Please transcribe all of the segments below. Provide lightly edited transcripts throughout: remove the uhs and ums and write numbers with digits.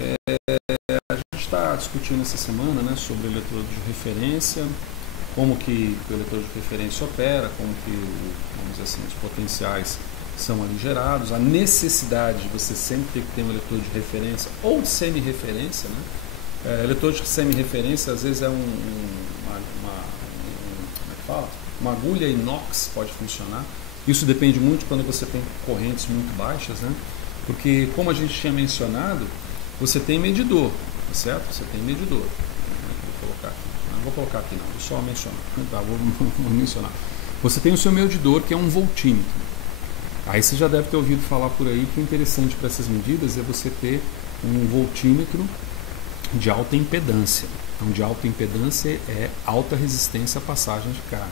A gente está discutindo essa semana, né, sobre eletrodo de referência, como que o eletrodo de referência opera, como que, vamos dizer assim, os potenciais são ali gerados, a necessidade de você sempre ter que ter um eletrodo de referência ou de semi-referência, né? Eletrodo de semi-referência às vezes é uma agulha inox pode funcionar. Isso depende muito quando você tem correntes muito baixas, né? Porque, como a gente tinha mencionado, você tem medidor, tá certo? Você tem medidor. Vou colocar aqui. Não vou colocar aqui não, vou só mencionar. Tá, vou mencionar. Você tem o seu medidor, que é um voltímetro. Aí você já deve ter ouvido falar por aí que o interessante para essas medidas é você ter um voltímetro de alta impedância. Então, de alta impedância é alta resistência à passagem de carga.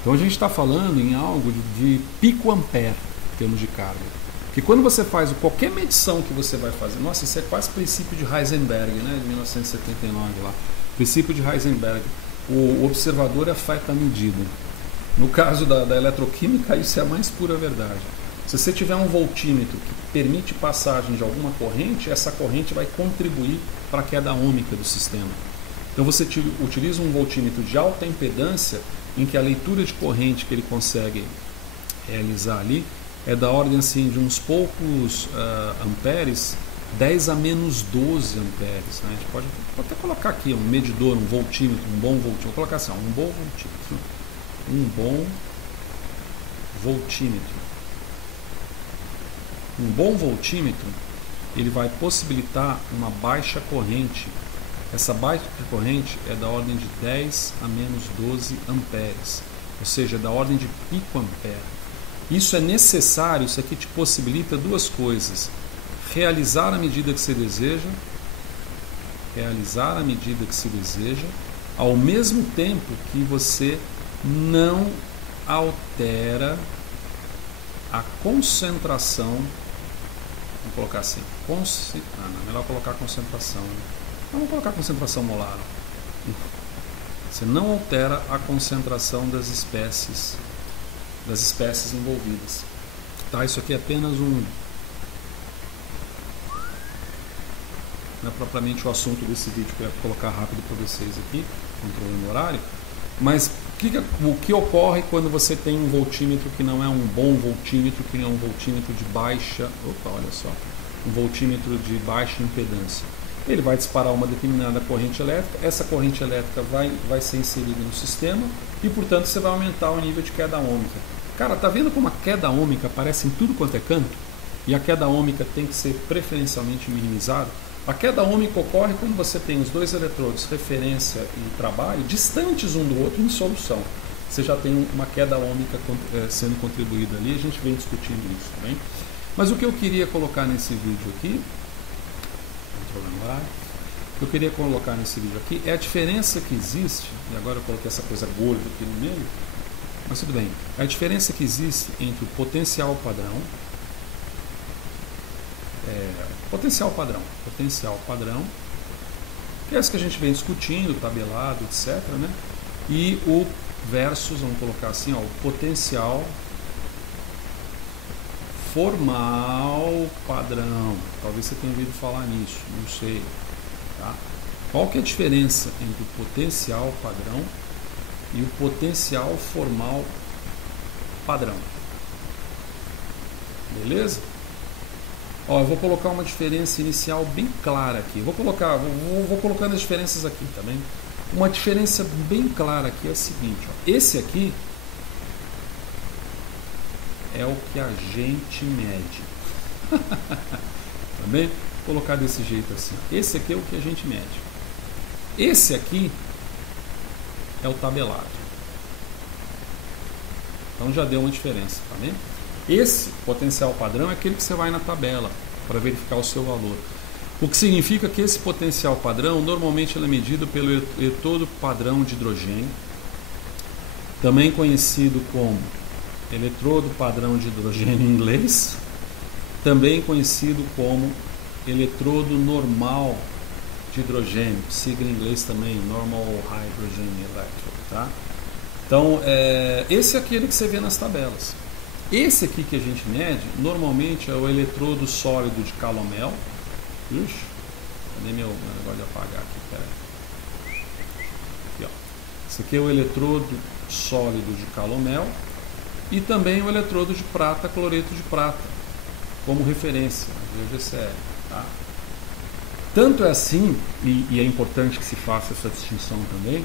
Então, a gente está falando em algo de picoampere, em termos de carga. Porque quando você faz qualquer medição que você vai fazer, nossa, isso é quase princípio de Heisenberg, né, de 1979 lá. Princípio de Heisenberg. O observador afeta a medida. No caso da eletroquímica, isso é a mais pura verdade. Se você tiver um voltímetro que permite passagem de alguma corrente, essa corrente vai contribuir para a queda ôhmica do sistema. Então você utiliza um voltímetro de alta impedância, em que a leitura de corrente que ele consegue realizar ali é da ordem assim, de uns poucos amperes, 10 a menos 12 amperes. Né? A gente pode até colocar aqui um medidor, um voltímetro, um bom voltímetro. Vou colocar assim, um bom voltímetro. Um bom voltímetro. Um bom voltímetro, ele vai possibilitar uma baixa corrente. Essa baixa corrente é da ordem de 10 a menos 12 amperes, ou seja, da ordem de picoampere. Isso é necessário, isso aqui te possibilita duas coisas: realizar a medida que se deseja, ao mesmo tempo que você não altera a concentração. Vamos colocar assim, não, melhor colocar concentração. Vamos colocar concentração molar. Você não altera a concentração das espécies envolvidas. Tá? Isso aqui é apenas não é propriamente o assunto desse vídeo que eu ia colocar rápido para vocês aqui, controlando o horário. Mas o que ocorre quando você tem um voltímetro que não é um bom voltímetro, que é um voltímetro de baixa, um voltímetro de baixa impedância? Ele vai disparar uma determinada corrente elétrica, essa corrente elétrica vai ser inserida no sistema e, portanto, você vai aumentar o nível de queda ôhmica. Cara, tá vendo como a queda ôhmica aparece em tudo quanto é canto? E a queda ôhmica tem que ser preferencialmente minimizada? A queda ôhmica ocorre quando você tem os dois eletrodos, referência e trabalho, distantes um do outro em solução. Você já tem uma queda ôhmica sendo contribuída ali, a gente vem discutindo isso, tá bem? Mas o que eu queria colocar nesse vídeo aqui, é a diferença que existe, e agora eu coloquei essa coisa gorda aqui no meio, mas tudo bem, a diferença que existe entre o potencial padrão, que é esse que a gente vem discutindo, tabelado, etc., né? E o versus, vamos colocar assim, o potencial formal padrão. Talvez você tenha ouvido falar nisso, não sei. Tá? Qual que é a diferença entre o potencial padrão e o potencial formal padrão? Beleza? Eu vou colocar uma diferença inicial bem clara aqui. Vou colocando as diferenças aqui, tá bem? Uma diferença bem clara aqui é a seguinte: esse aqui é o que a gente mede. Tá bem? Vou colocar desse jeito assim. Esse aqui é o que a gente mede. Esse aqui é o tabelado. Então já deu uma diferença, tá bem? Esse potencial padrão é aquele que você vai na tabela para verificar o seu valor. O que significa que esse potencial padrão normalmente ele é medido pelo eletrodo padrão de hidrogênio, também conhecido como eletrodo padrão de hidrogênio em inglês, também conhecido como eletrodo normal de hidrogênio, sigla em inglês também, Normal Hydrogen Electrode, tá? Então, esse é aquele que você vê nas tabelas. Esse aqui que a gente mede, normalmente é o eletrodo sólido de calomel. Cadê meu negócio de apagar aqui? Pera aí. Aqui, ó. Esse aqui é o eletrodo sólido de calomel e também o eletrodo de prata, cloreto de prata, como referência, GCl. Tá? Tanto é assim, e é importante que se faça essa distinção também,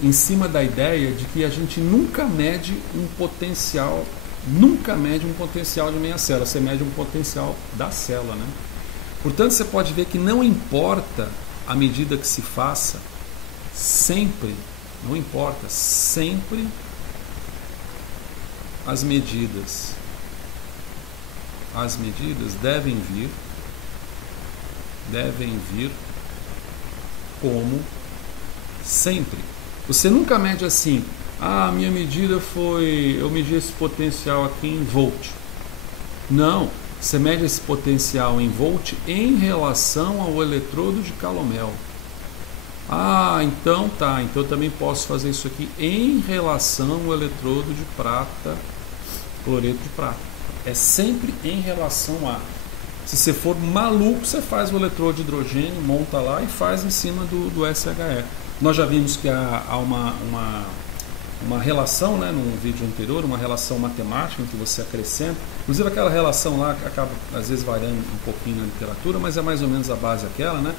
em cima da ideia de que a gente nunca mede um potencial de meia célula, você mede um potencial da célula, né? Portanto, você pode ver que não importa a medida que se faça, sempre, não importa, sempre as medidas devem vir como sempre. Você nunca mede assim, a minha medida foi, eu medi esse potencial aqui em volt. Não, você mede esse potencial em volt em relação ao eletrodo de calomel. Ah, então tá, então eu também posso fazer isso aqui em relação ao eletrodo de prata, cloreto de prata. É sempre em relação a. Se você for maluco, você faz o eletrodo de hidrogênio, monta lá e faz em cima do SHE. Nós já vimos que há uma relação, né, num vídeo anterior, uma relação matemática em que você acrescenta. Inclusive aquela relação lá acaba às vezes variando um pouquinho na literatura, mas é mais ou menos a base aquela, né?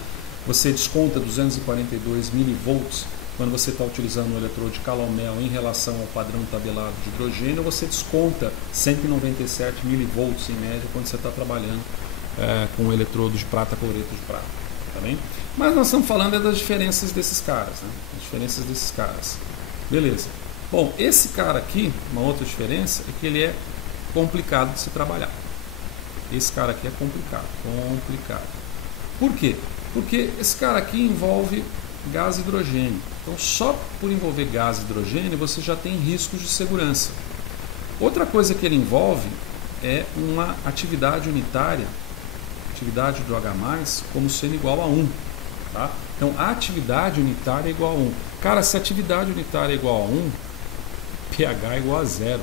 Você desconta 242 milivolts quando você está utilizando o eletrodo de calomel em relação ao padrão tabelado de hidrogênio, você desconta 197 milivolts em média quando você está trabalhando com o eletrodo de prata, cloreto de prata. Tá bem? Mas nós estamos falando das diferenças desses caras, né? As diferenças desses caras. Beleza. Bom, esse cara aqui, uma outra diferença é que ele é complicado de se trabalhar. Esse cara aqui é complicado. Por quê? Porque esse cara aqui envolve gás e hidrogênio. Então, só por envolver gás e hidrogênio, você já tem riscos de segurança. Outra coisa que ele envolve é uma atividade unitária, atividade do H+, como sendo igual a 1. Tá? Então, a atividade unitária é igual a 1. Cara, se a atividade unitária é igual a 1, pH é igual a 0.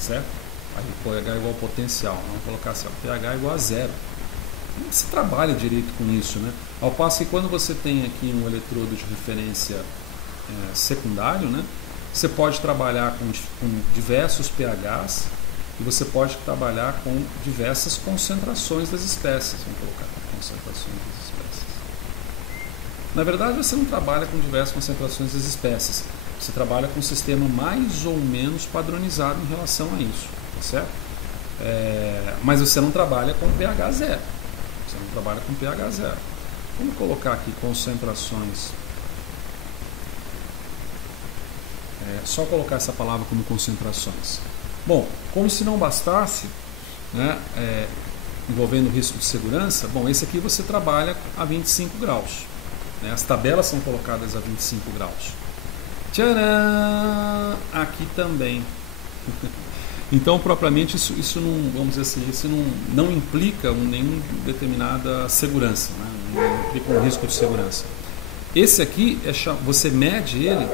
Certo? Aí, pH é igual a potencial. Vamos colocar assim, ó, pH é igual a 0. Como você trabalha direito com isso, né? Ao passo que quando você tem aqui um eletrodo de referência secundário, né, você pode trabalhar com diversos pHs e você pode trabalhar com diversas concentrações das espécies. Vamos colocar aqui, concentrações das espécies. Na verdade, você não trabalha com diversas concentrações das espécies. Você trabalha com um sistema mais ou menos padronizado em relação a isso, tá certo? Mas você não trabalha com pH 0. Você não trabalha com pH 0. Vamos colocar aqui concentrações. Só colocar essa palavra como concentrações. Bom, como se não bastasse, né, envolvendo risco de segurança, bom, esse aqui você trabalha a 25 graus. Né, as tabelas são colocadas a 25 graus. Tcharam! Aqui também. Então, propriamente, isso não, vamos dizer assim, isso não implica nenhuma determinada segurança, né? Não implica um risco de segurança. Esse aqui, você mede ele,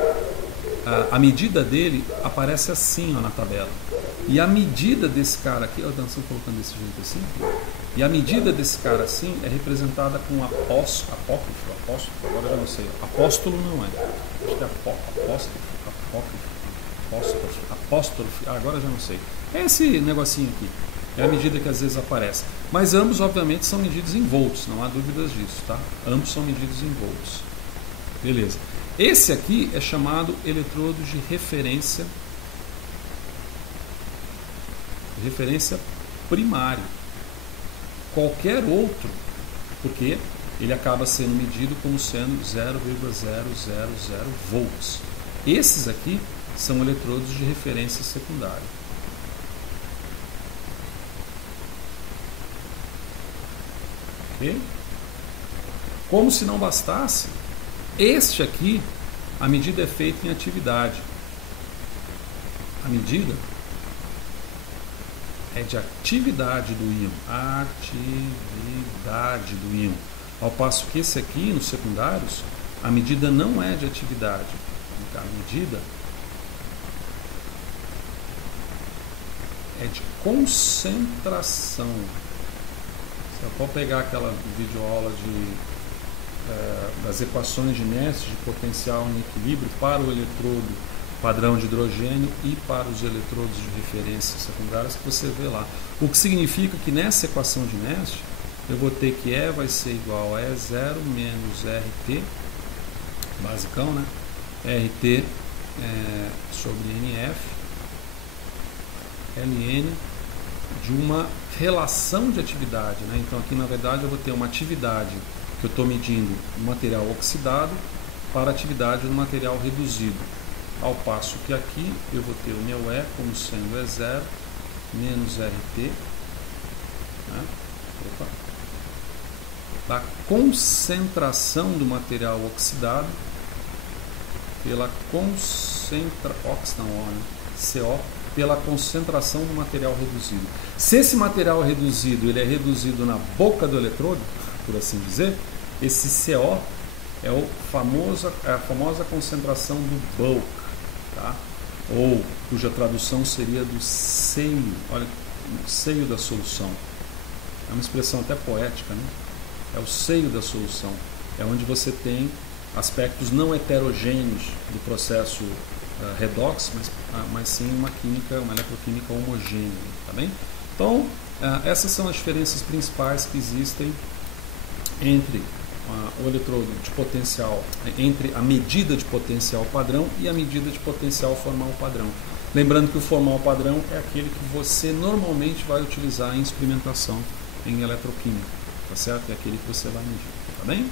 a medida dele aparece assim, ó, na tabela. E a medida desse cara aqui, estão colocando desse jeito assim, e a medida desse cara assim é representada com apóstrofo, agora já não sei, apóstolo não é, acho que é apóstrofo, agora já não sei. É esse negocinho aqui, é a medida que às vezes aparece. Mas ambos, obviamente, são medidos em volts, não há dúvidas disso, tá? Ambos são medidos em volts. Beleza. Esse aqui é chamado eletrodo de referência primário. Qualquer outro, porque ele acaba sendo medido como sendo 0,000 volts. Esses aqui são eletrodos de referência secundária. Ok? Como se não bastasse, este aqui, a medida é feita em atividade. A medida é de atividade do íon. Atividade do íon. Ao passo que esse aqui, nos secundários, a medida não é de atividade. A medida é de concentração. Eu vou pegar aquela videoaula das equações de Nernst de potencial em equilíbrio para o eletrodo padrão de hidrogênio e para os eletrodos de referência secundárias, que você vê lá. O que significa que nessa equação de Nernst eu vou ter que E vai ser igual a E0 menos RT, basicão, né? RT sobre NF, Ln, de uma relação de atividade, né? Então aqui na verdade eu vou ter uma atividade que eu estou medindo no material oxidado para a atividade no material reduzido, ao passo que aqui eu vou ter o meu E como sendo E0 menos RT, né? Da concentração do material oxidado pela CO, pela concentração do material reduzido. Se esse material reduzido ele é reduzido na boca do eletrodo, por assim dizer, esse CO é a famosa concentração do bulk, tá? Ou cuja tradução seria do seio, olha, o seio da solução. É uma expressão até poética, né? É o seio da solução, é onde você tem aspectos não heterogêneos do processo redox, mas sim uma eletroquímica homogênea, tá bem? Então, essas são as diferenças principais que existem entre o eletrodo de potencial, entre a medida de potencial padrão e a medida de potencial formal padrão. Lembrando que o formal padrão é aquele que você normalmente vai utilizar em experimentação em eletroquímica, tá certo? É aquele que você vai medir, tá bem?